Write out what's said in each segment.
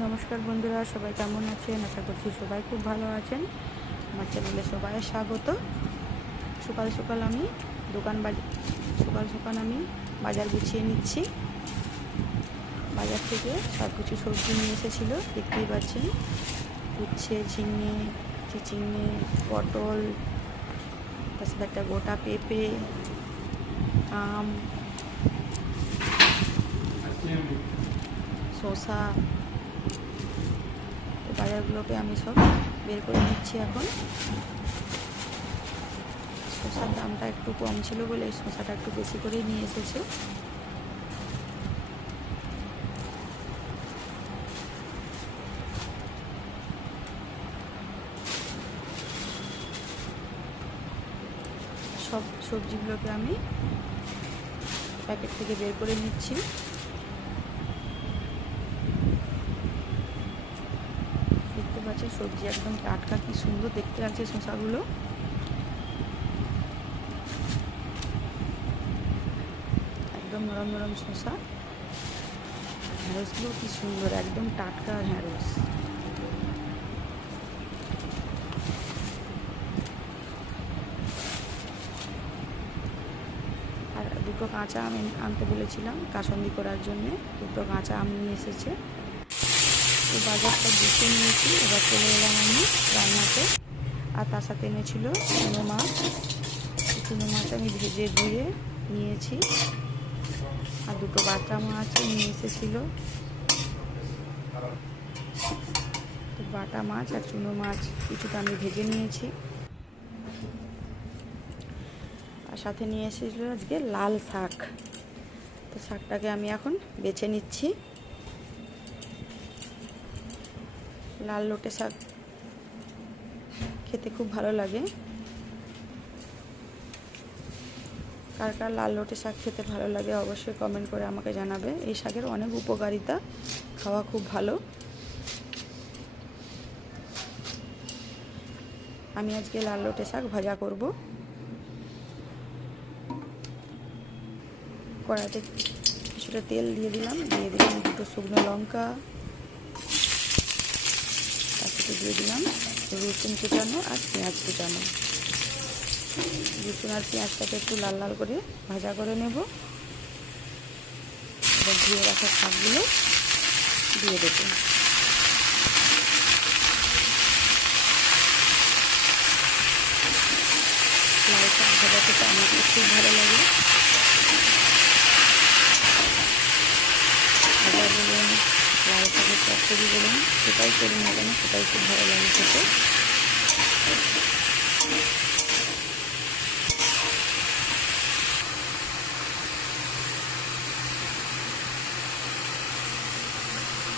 নমস্কার বন্ধুরা, সবাই কেমন আছেন? আশা করছি সবাই খুব ভালো আছেন। আমার চ্যানেলে সবাই স্বাগত। সকাল সকাল আমি বাজার গুছিয়ে নিচ্ছি। বাজার থেকে সব কিছু সবজি নিয়ে এসেছিলো, দেখতেই পাচ্ছেন। উচ্ছে, ঝিঙে, চিচিঙে, পটল, তার সাথে একটা গোটা পেঁপে, আম, শসা। বাজারগুলোকে আমি সব বের করে নিচ্ছি এখন। শসার দামটা একটু কম ছিল বলে এই শসাটা একটু বেশি করেই নিয়ে এসেছে। সব সবজিগুলোকে আমি প্যাকেট থেকে বের করে নিচ্ছি। দেখতে পাচ্ছেন সবজি একদম টাটকা, কি সুন্দর দেখতে লাগছে শসাগুলো। একদম নরম নরম শসা। ঢ্যাঁড়সগুলো কি সুন্দর, একদম টাটকা ঢ্যাঁড়স। আর দুটো কাঁচা আম আনতে বলেছিলাম কাসন্দি করার জন্য, দুটো কাঁচা আম নিয়ে এসেছে। তো বাজারটা গুছিয়ে নিয়েছি, এবার চলে এলাম আমি রান্নাতে। আর তার সাথে এনেছিল চুনো মাছ। চুনো মাছ আমি ভেজে ধুয়ে নিয়েছি। আর দুটো বাটা মাছ নিয়ে এসেছিলো। তো বাটা মাছ আর চুনো মাছ কিছুটা আমি ভেজে নিয়েছি। আর সাথে নিয়ে এসেছিলো আজকে লাল শাক। তো শাকটাকে আমি এখন বেছে নিচ্ছি। লাল লোটে শাক খেতে খুব ভালো লাগে। কার কার লাল লোটে শাক খেতে ভালো লাগে অবশ্যই কমেন্ট করে আমাকে জানাবে। এই শাকের অনেক উপকারিতা, খাওয়া খুব ভালো। আমি আজকে লাল লোটে শাক ভাজা করব। কড়াইতে কিছুটা তেল দিয়ে দিলাম দুটো শুকনো লঙ্কা, তার সাথে দিয়ে দিলাম রসুন কুচানো আর পেঁয়াজ কুচানো। রসুন আর পেঁয়াজটাকে একটু লাল লাল করে ভাজা করে নেব। এবার ধুয়ে রাখা শাকগুলো দিয়ে দেবো। লাল শাক ভাজা খেতে আমার খুব ভালো লাগে। ভাজা বলুন, লাল শাকের চচ্চড়ি বলুন, সেটাই করি না কেন, সেটাই খুব ভালো লাগে খেতে।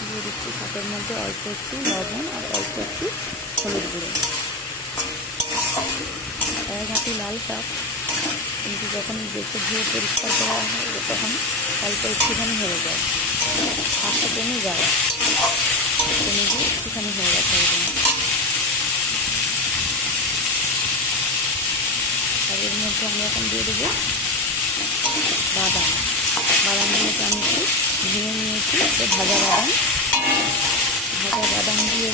দিয়ে দিচ্ছি শাকের মধ্যে অল্প একটু লবণ আর অল্প একটু হলুদ গুঁড়ো। এক হাঁটি লাল শাক, কিন্তু যখন বেছে ধুয়ে পরিষ্কার করা হয় তখন অল্প একটুখানি হয়ে যায়, শাকটা কমে যায়, কমে গিয়ে একটুখানি হয়ে গেছে এরকম। আর এর মধ্যে আমি এখন দিয়ে দেবো বাদামগুলোকে আমি একটু ভেঙে নিয়েছি। ভাজা বাদাম দিয়ে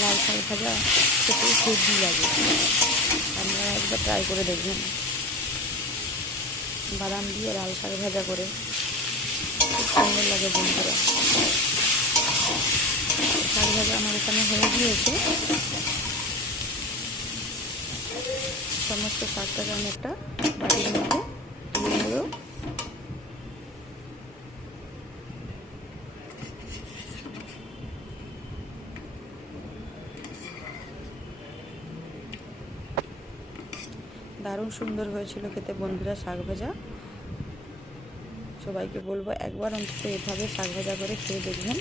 লাল শাক ভাজা খেতে হেভি লাগে। আপনারা একবার ট্রাই করে দেখবেন, বাদাম দিয়ে লাল শাক ভাজা করে, খুব সুন্দর লাগে বন্ধুরা। শাক ভাজা আমার এখানে হয়ে গিয়েছে। সমস্ত শাকটাকে আমি একটা বাটির মধ্যে তুলে নেব। দারুণ সুন্দর হয়েছিল খেতে বন্ধুরা শাক ভাজা। সবাইকে বলবো একবার অন্তত এভাবে শাক ভাজা করে খেয়ে দেখবেন।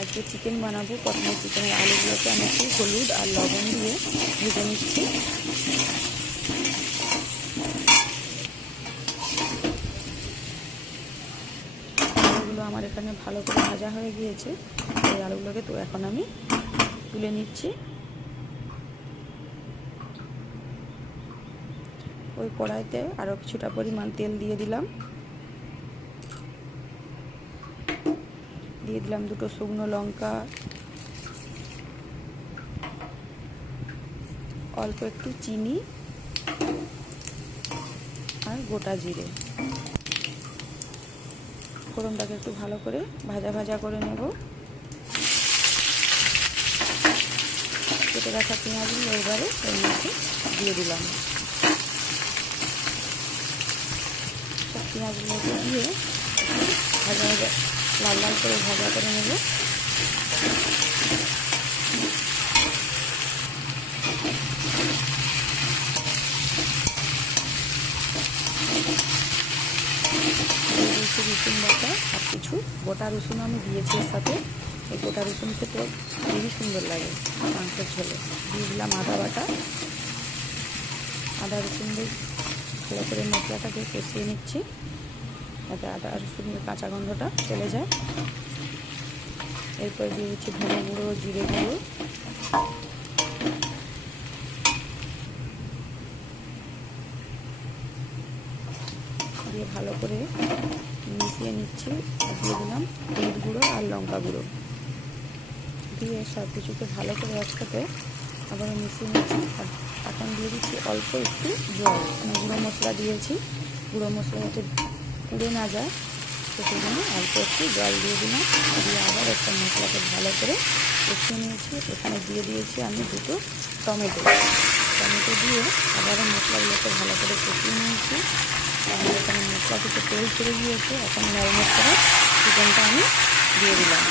আজকে চিকেন বানাবো। প্রথমে চিকেনের আলুগুলোকে আমি একটু হলুদ আর লবণ দিয়ে ভেজে নিচ্ছি। আলুগুলো আমার এখানে ভালো করে ভাজা হয়ে গিয়েছে। এই আলুগুলোকে তো এখন আমি তুলে নিচ্ছি। ওই কড়াইতে আরও কিছুটা পরিমাণ তেল দিয়ে দিলাম। দিয়ে দিলাম 2টো শুকনো লঙ্কা, অল্প একটু চিনি আর গোটা জিরে। ফোড়নটাকে একটু ভালো করে ভাজা ভাজা করে নেব। কেটে রাখা পেঁয়াজগুলো এবারে এর মধ্যে দিয়ে দিলাম। সব পেঁয়াজগুলোকে দিয়ে ভাজা ভাজা লাল লাল করে ভাজা করে নেব। রসুন বাটা আর কিছু গোটা রসুন আমি দিয়েছি এর সাথে। এই গোটা রসুন খেতে খুবই সুন্দর লাগে মাংসের ঝোলে। দিয়ে দিলাম আদা বাটা। আদা রসুন দিয়ে ভালো করে মশলাটাকে কষিয়ে নিচ্ছি, যাতে আদা রসুনের কাঁচা গন্ধটা চলে যায়। এরপর দিয়ে দিচ্ছি ধনে গুঁড়ো, জিরে গুঁড়ো, দিয়ে ভালো করে মিশিয়ে নিচ্ছি। আর দিয়ে দিলাম হলুদ গুঁড়ো আর লঙ্কা গুঁড়ো, দিয়ে সব কিছুকে ভালো করে একসাথে আবার মিশিয়ে নিচ্ছি। আর এখন দিয়ে দিচ্ছি অল্প একটু জল। আমি গুঁড়ো মশলা দিয়েছি, গুঁড়ো মশলা যাতে পুড়ে না যায় তো সেই জন্য অল্প একটু জল দিয়ে দিলাম। দিয়ে আবার একটা মশলাকে ভালো করে কষিয়ে নিয়েছি। এখানে দিয়ে দিয়েছি আমি 2টো টমেটো দিয়ে আবারও মশলাগুলোকে ভালো করে কষিয়ে নিয়েছি। তাহলে এখানে মশলা থেকে তেল ছেড়ে গিয়েছে। এখন ম্যারিনেট করে চিকেনটা আমি দিয়ে দিলাম।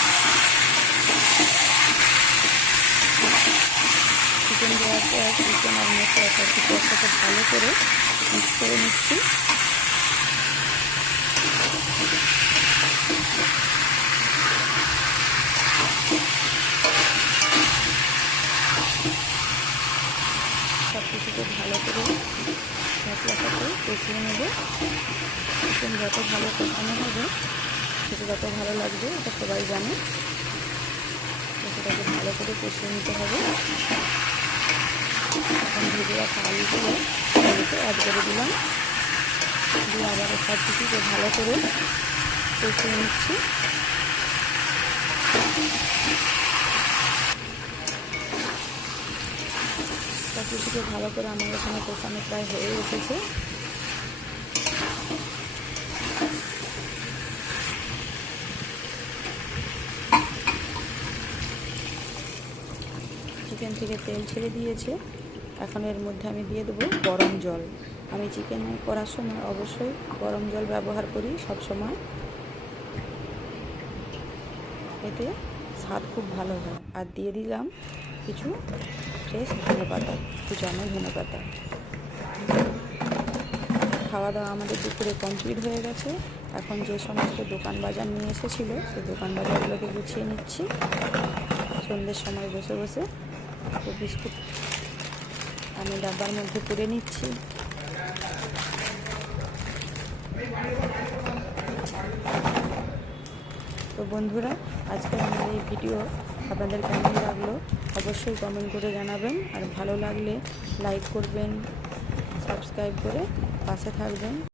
চিকেন দেওয়ার পর চিকেন আর মশলা সব কিছু একসাথে ভালো করে মিক্স করে নিচ্ছি। সব কিছুকে ভালো করে মশলার সাথে কষিয়ে নেব। চিকেন যত ভালো কষানো হবে সেটা যত ভালো লাগবে, এটা সবাই জানে। সেটাকে ভালো করে কষিয়ে নিতে হবে। এখন ভেজে রাখা আলুগুলো অ্যাড করে দিলাম। দিয়ে আবার সব কিছুকে ভালো করে কষিয়ে নিচ্ছি। সব কিছুকে ভালো করে আমার এখানে কষানো প্রায় হয়ে এসেছে। চিকেন থেকে তেল ছেড়ে দিয়েছে। এখন এর মধ্যে আমি দিয়ে দেবো গরম জল। আমি চিকেন করার সময় অবশ্যই গরম জল ব্যবহার করি সব সময়, এতে স্বাদ খুব ভালো হয়। আর দিয়ে দিলাম কিছু ফ্রেশ ধনেপাতা, কুচানো ধনেপাতা। খাওয়া দাওয়া আমাদের দুপুরে কমপ্লিট হয়ে গেছে। এখন যে সমস্ত দোকান বাজার নিয়ে এসেছিলো সেই দোকান বাজারগুলোকে গুছিয়ে নিচ্ছি। সন্ধ্যের সময় বসে বসে তো বিস্কুট আমি ডাব্বার মধ্যে পুরে নিচ্ছি। তো বন্ধুরা, আজকের আমার এই ভিডিও আপনাদের কেমন লাগলো অবশ্যই কমেন্ট করে জানাবেন। আর ভালো লাগলে লাইক করবেন, সাবস্ক্রাইব করে পাশে থাকবেন।